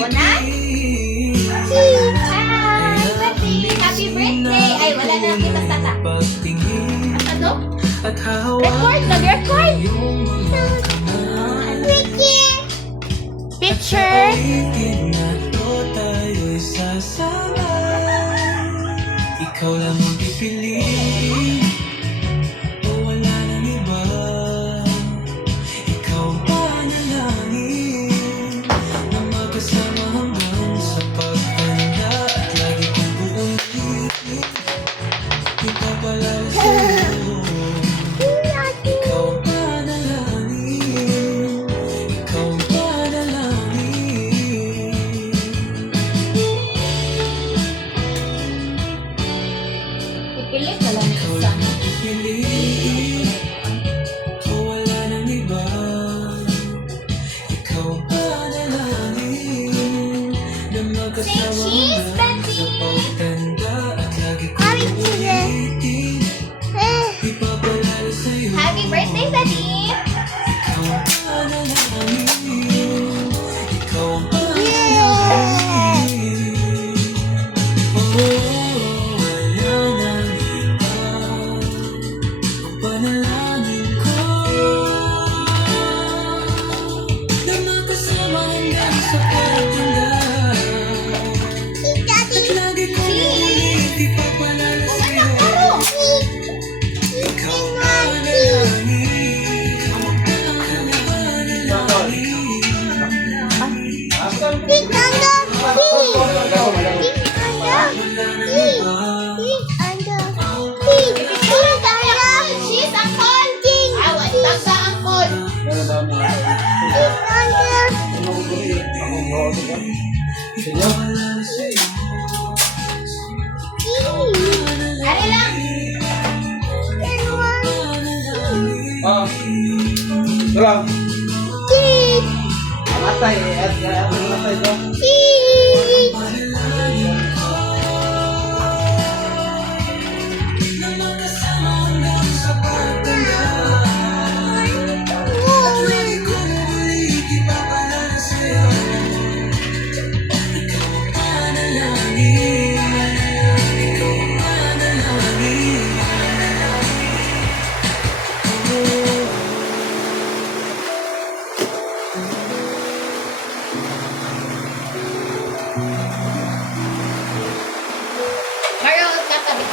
Ako na? Hi! Happy birthday! Ay, wala na kita tata. Asa to? Record! Nag-record! Picture! Ikaw lang ang pipiliin. O wala nang iba. Ikaw pa nalangin na magkasama hanggang sa pagtanda. At lagi kong buong ngiti ipapalala sa'yo. Ikaw pa nalangin. Ikaw pa nalangin. Pipilit na lang Ikaw isa. lang ang pipiliin. O wala nang iba. Ikaw pa nalangin na magkasama Say cheese, hanggang sa Betty! pagtanda. At lagi kong ulitin ipapalala sa'yo. Happy birthday, Daddy! Ikaw pa nalangin. Ikaw pa nalangin. Wala nang iba. Ang panalangin ko na magkasama hanggang sa pagtanda. At lagi kong ulit ipapalala sa'yo. Ikaw pa nalangin. Ikaw pa nalangin. Cheese, Uncle! Awat, tagsa, Uncle! Ipapalala sa'yo. Ari lang! Ah, terang. Matay, matay ko. Na magkasama hanggang sa pagtanda. Lagi kong ulit ipapalala sa'yo. Ikaw pa nalangin. Ikaw pa nalangin. Mario, katabi.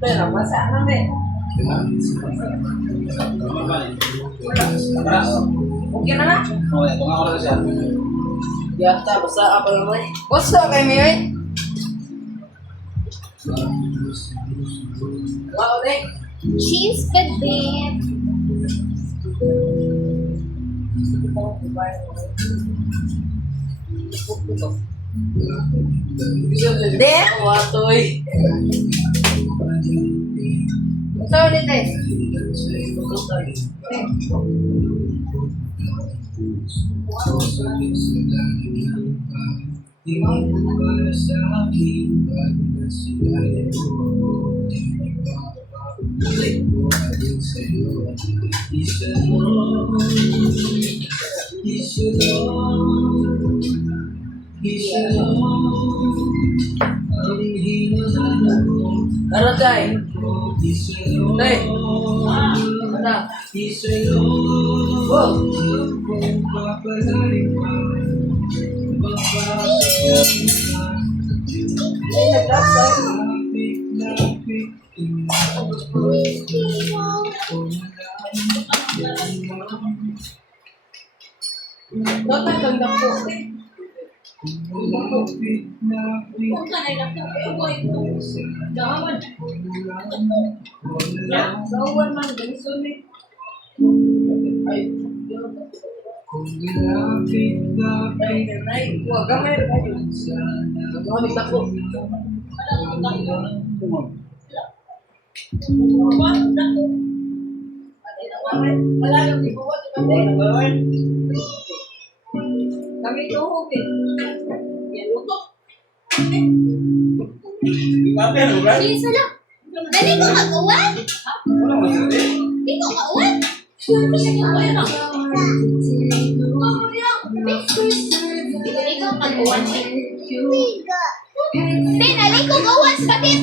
Pero masama rin. Okay na na. Yata, basta apa naman eh. Basta kay Mary. Wow, eh. Cheese, Betty! De, watoy. Basta ulit eh. Tara, Day. Day. Tara. Wow. Ay, nag-laptop. Dapat ganda po. Kung ka na lang po, boy. Daman. Sa uwan man, ganito eh. Ay, ay, wag gamay rin kayo. Gamay na po. Wala lang di po. Kami tuhog eh. Yan, luto. Ipape, ano ba? Sige, lang. Dali ko mag-uwan. Walang masabi. Di ko ka-uwan. Dali ko mag-uwan. Hindi, dali ko mag-uwan. Sakit.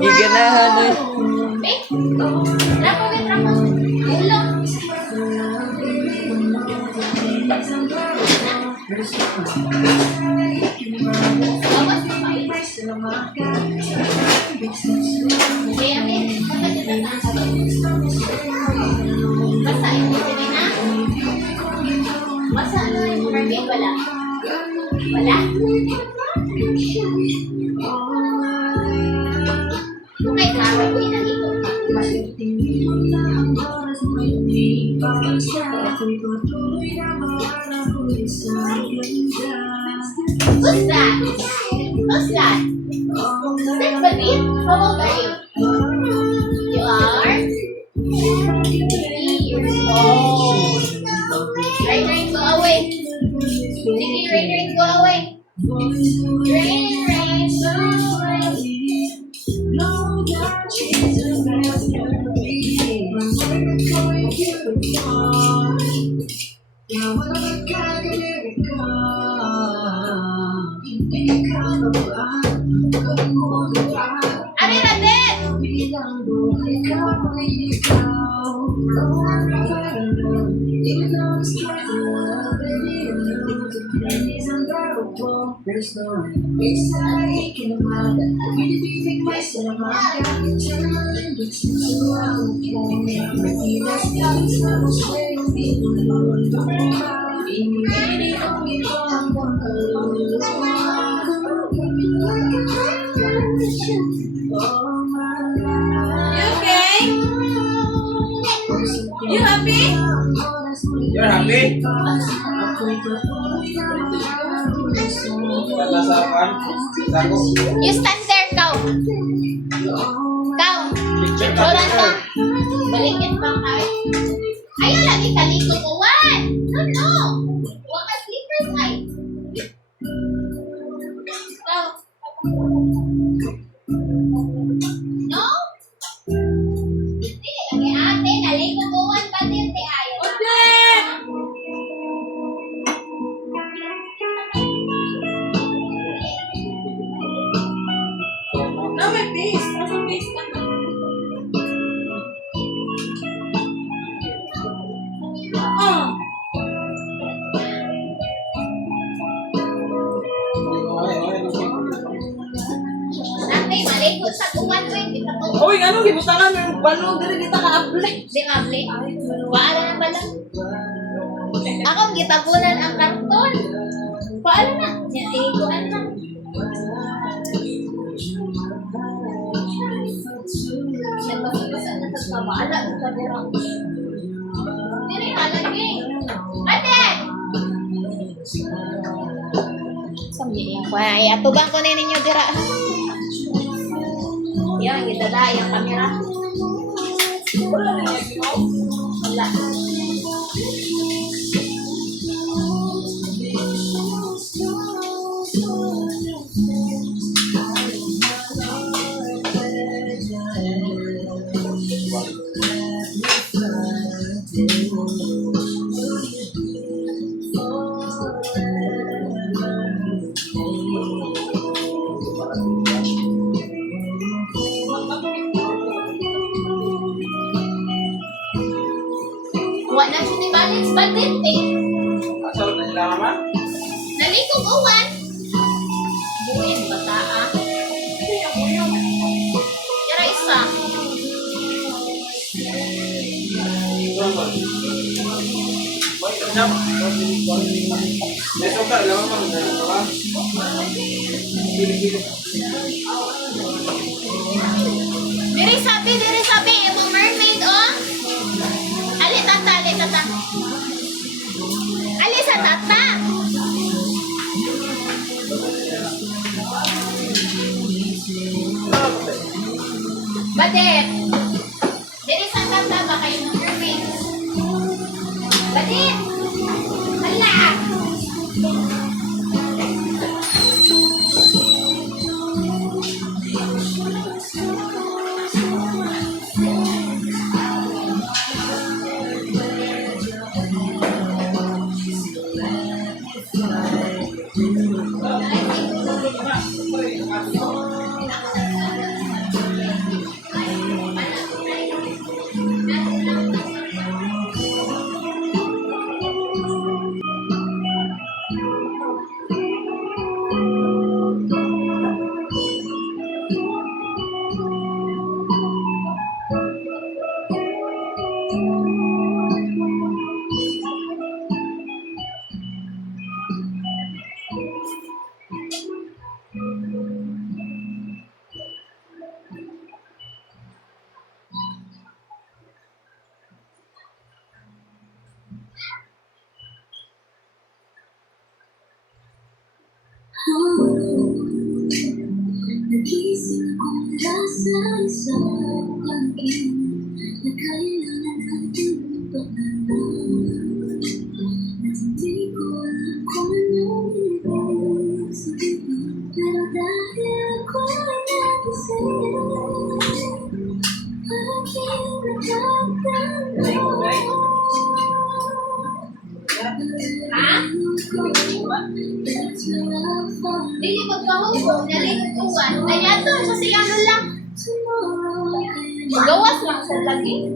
Iganahan eh. Eh, rapo, rapo. Ulo. Bawas mo pa. Okay, okay. Basta ito din na. Basta ano yung market? Wala. Wala? Okay, klaro ko yung nandito. Who's that? Who's that? Is that Badit? How old are you? You are? 3 years old. Rain, rain, go away. Sige, rain, rain, go away. Rain, rain, go away. Ano yun natin? There's no it's like in a mouth. I really be big myself. I'm not gonna turn around. It's so okay. Everything that's got is so sweet. People alone. In the end, it only one all my life. You happy? You're happy? Nalasapan? Sako? You stand there, Kau. Kau. Picture ka. Roland ka. Balikin pa kay. Ayaw lagi kaliko uwan. No, no. Huwag ka slippers ay. Kau. No? Dili lagi ate. Naliko uwan pa din. Te ayaw. May base. Nasa base ka na. Ate, maliko sa uwan ko. Hindi ka po. Uy, ano? Gibutangan ng balong dili kita ka-apply. Di mabli. Paala na pala. Ako, gitapunan ang karton. Paala na. Ikuan na. Nagpapagpasa na sa pabaala. Dili halagi. Ate! Sambil yang kuya. Atubang ko na ninyo dira. parang idadaya ang camera. Wala na yung mo. Wala. Wala na siya ni balance budget eh. Asa na sila mama? Nalikong uwan. Buhin, bata ah. Kira isa. Kurang ba? Boy, kenapa? Besok tak lama bang, apa? Pilih-pilih. Diri sabi, imo mermaid oh. Ali tata, ali tata. Ali sa tata. Badet. Diri sa tata ba kayo ng mermaid? Badet. Hala. Nagising ako mula sa isang pangkin na kailangan natin pagkaroon. At hindi ko alam kung anong ibig sabihin, pero dahil ako'y nagising, aking nagtatanong. Ha? Dili magkahubog, nalikong uwan. Ay, ato, kasi ano lang. Gawas lang sa lagi.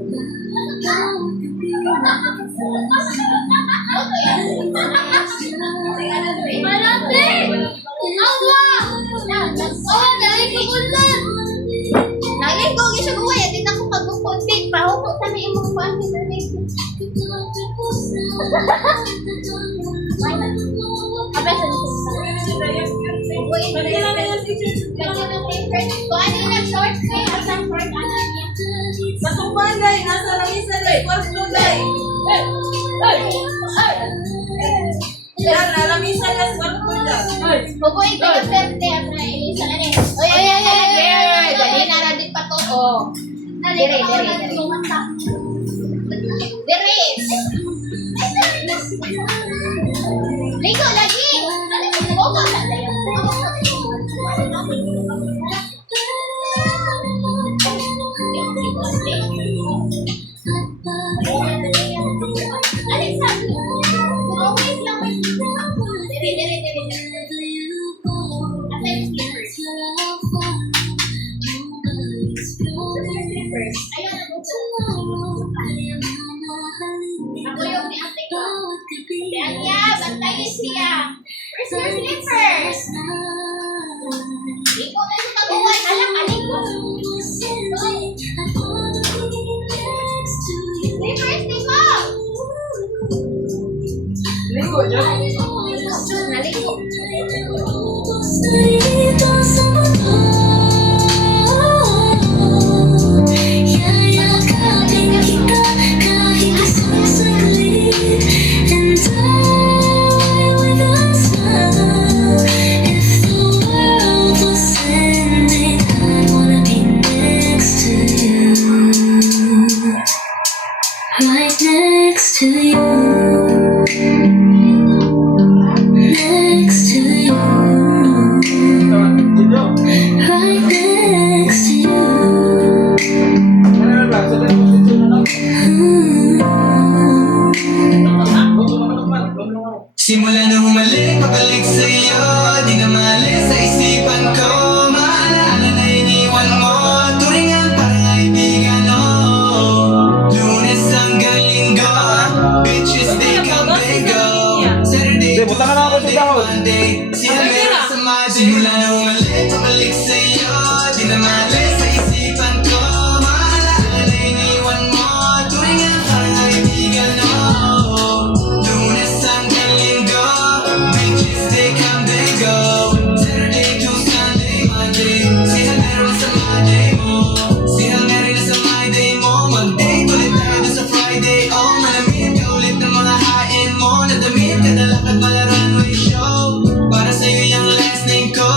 Marami! Awa! Oh, nalikong ulan! Nalikong siya uwan. Hindi na ako pag-upod-bit. Pahupot sa may imong pangin. Apa sa short film at sa short ano niya. Matupan day, nasa langisa day, kwarto day. Yan, alamisa na sa kwarto day. Bubuhay ko yung birthday at na Elisa na rin. Oy. Dali na radit pa to. Oh. Dire. Ligo lagi. Bobo sa tayo. Alisa. Wait lang. Dire. Ako yung ni ate ko. Kaya bantayin siya. Where's your slippers? Iko na sa taguan. Alam, aliko. Slippers, Nico! Ligo niya. Naliko. If the world was ending, I'd wanna be next next to you, next to you, right next to you. Simula na humalik, pabalik sa'yo. Di na maalis sa isipan ko. Maalala na iniwan mo. Turingan para kaibigan, oh. Lunes hanggang Linggo, bitches they come, they go. Saturday to Buta ka na ako sa Sunday, dahon. Monday, siya meron sa Monday. Simula na humalik, pabalik sa'yo. Di na maalis sa isipan ko. Maalala na iniwan mo. Turingan para kaibigan, oh. Lunes hanggang Linggo, bitches they come, they go. Saturday to Sunday, Monday, siya meron sa Monday mo. Siya meron sa Monday mo. Mag-date ulit tayo doon sa Friday. Oh, malamig ka ulit ng mga hain mo. Nadamit ka na lakad mala runway show. Para sa'yo yung last name ko.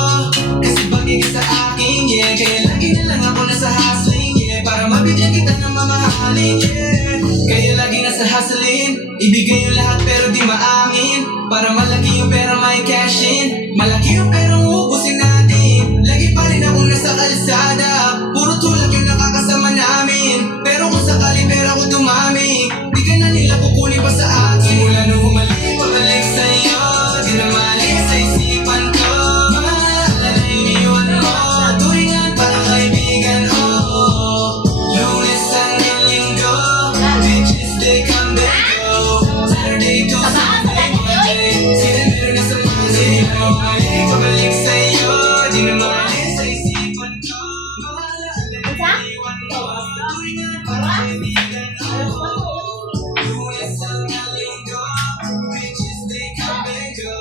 Kasi bagay ka sa akin, yeah. Kaya lagi na lang ako nasa hustling, yeah. Para mabigyan kita ng mamahalin, yeah. Kaya lagi nasa hustling. Ibigay yung lahat pero di maamin. Para malaki yung pera may cash in. Malaki yung pera uubusin natin. Lagi pa rin akong nasa kalsada. Puro tulak yung nakakasama namin. Pero kung sakali pera ko dumami, di ka na nila kukunin pa sa akin. Simula nung humalik, pabalik sa'yo. Di na maalis sa isipan ko. Maalala na iniwan mo. Turingan para kaibigan, oh. Lunes hanggang Linggo, bitches they come, they go. Saturday to Sunday, Monday, sila meron na sa Monday. Humalik, pabalik sa'yo. Di na maalis sa isipan ko. Maalala na iniwan mo. Turingan para kaibigan, oh. Lunes hanggang Linggo, bitches they come, they go.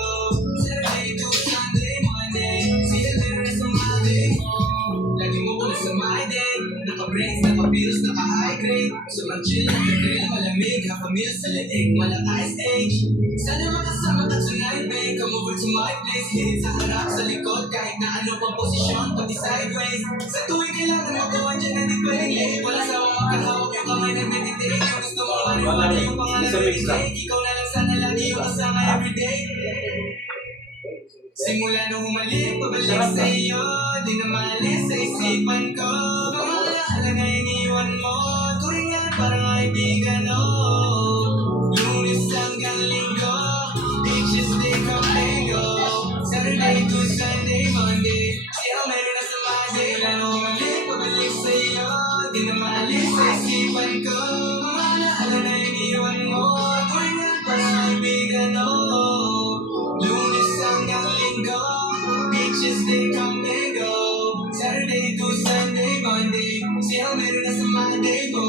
Saturday to Sunday, Monday, sila meron na sa Monday mo. Lagi mo ko na sa my day. Naka-brains, naka-pills, naka-high grade. Sumag-chill, naka-grill, malamig. Half a meal sa leeg, malak-ice age. Sana makasama ka tonight, babe. Come over to my place. Hinit sa harap, sa likod. Kahit na ano pang posisyon, pati sideways. Sa tuwing kailangan mo gawan dyan na di pwedeng late. Wala sa mga makahawak yung kamay na meditate. Yung gusto mo maniwala yung pangalan na mistake. Ikaw na lang sana lagi yung kasama everyday. Simula nung humalik, pabalik sa'yo. Di na maalis sa isipan ko. Maalala na iniwan mo. Turingan para kaibigan, oh. Lunes hanggang Linggo, bitches they come, they go. Saturday to Sunday, Monday, siya meron na sa Monday. Simula nung humalik, pabalik sa'yo. Di na maalis sa isipan ko. Maalala na iniwan mo. Turingan para kaibigan, oh. Lunes hanggang Linggo, bitches they come, they go. Saturday to Sunday, Monday, siya meron na sa Monday mo.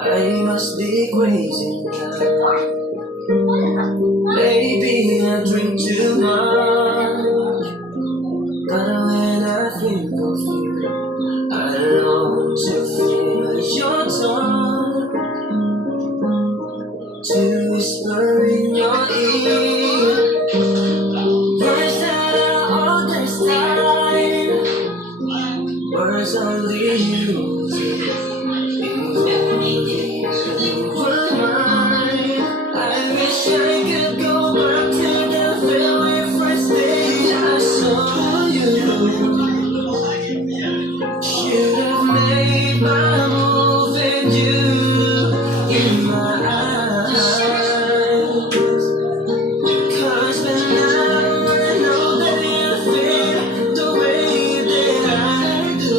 I must be crazy now. Maybe I drink too much. But when I think of you, I long to feel your tongue, to whisper in your ear words that are understand, words only you hear. I wish I could go back to the very first day I saw you. Should have made my move and you in my eyes. 'Cause when now I know that you feel the way that I do.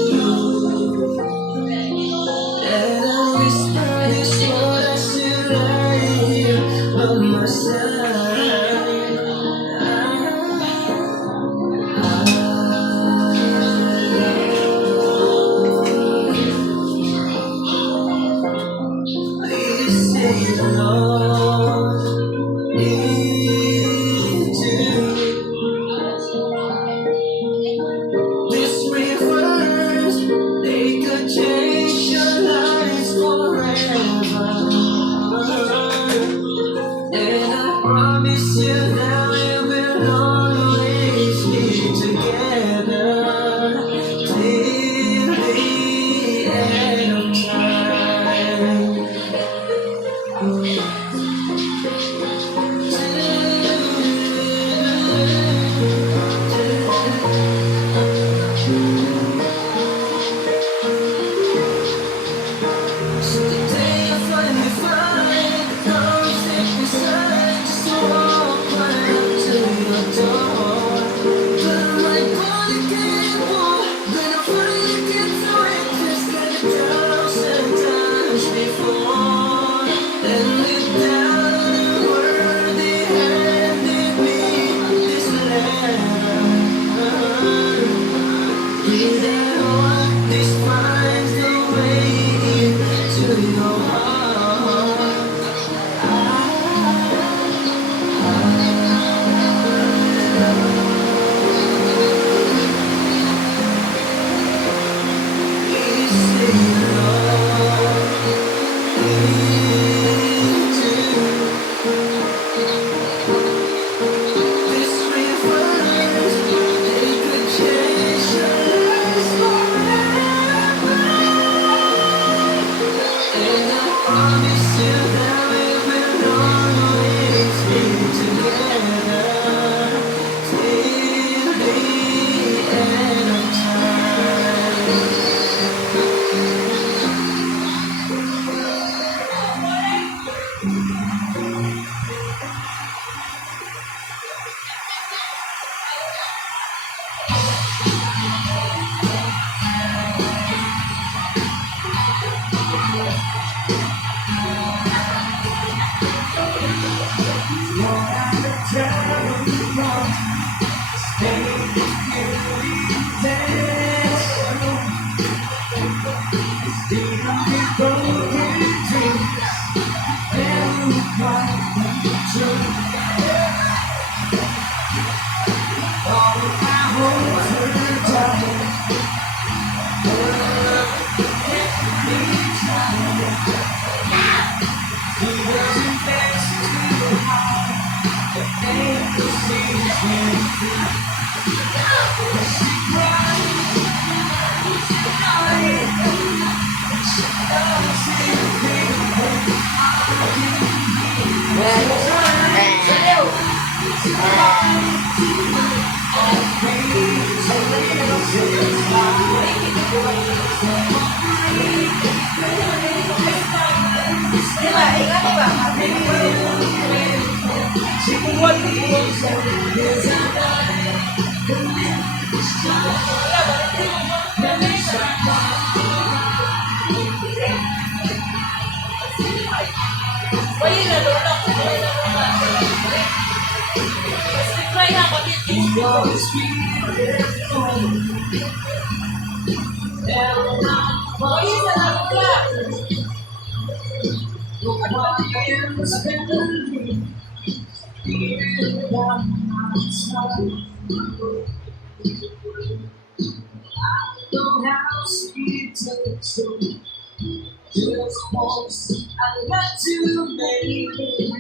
I love to make it.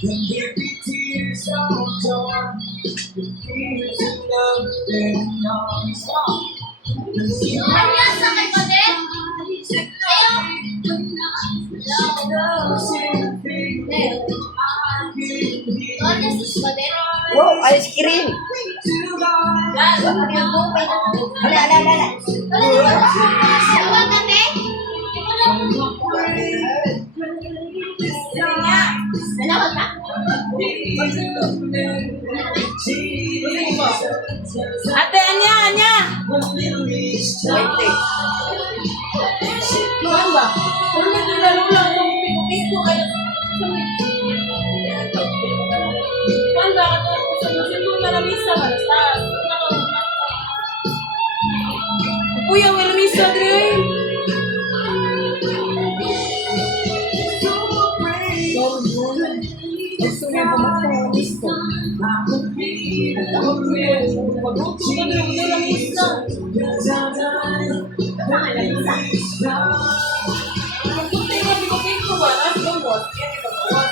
Can there be tears on door? Tears of love and arms. Kanya sa kay Padet? Kanya sa Padet? Wow, ice cream. Awan kami? Dalawag ka? Ate, Anya, Anya. Tuhan ba? Kung may kinalula itong piko-piko kayo. Tuhan ba? Sa musin mo malamisa ba? Kuya, may lamisa, Dre. Pagluto ka na yung lamisa. Pagluto yung piko-piko ba? Ano yung what? Yan yung what?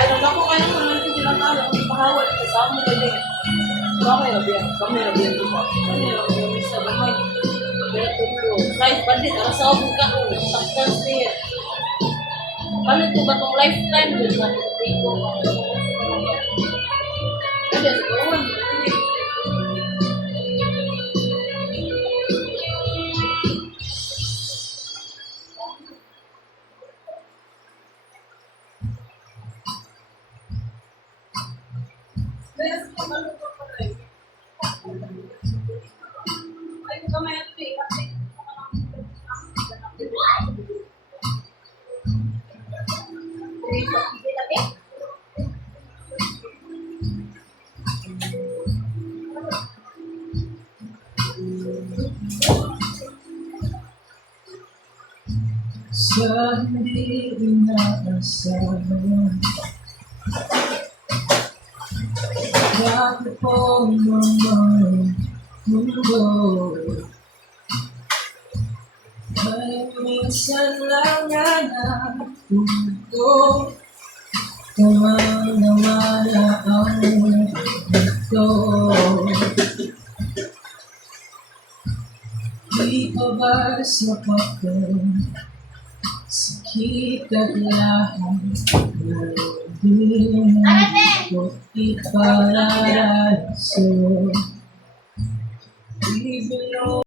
Ano na ko kaya kung ano yung sinakala, kung ipahawal ito sa mo ka din. Kamay rabiyan ko pa. Kamay rabiyan isa gamay. Kaya tulo. Kahit bandit, arasaw mo ka ko. Taktas niya. Ano ito ba itong lifetime? Diyos na ito piko. Kaya sa kawan. Sa hindi inaasahan, bakit po naman mundo ay minsan lang nga naputo, nawala ang mundo. Di pa ba sapat ang sakit at lahat di ko ipararaso? Even though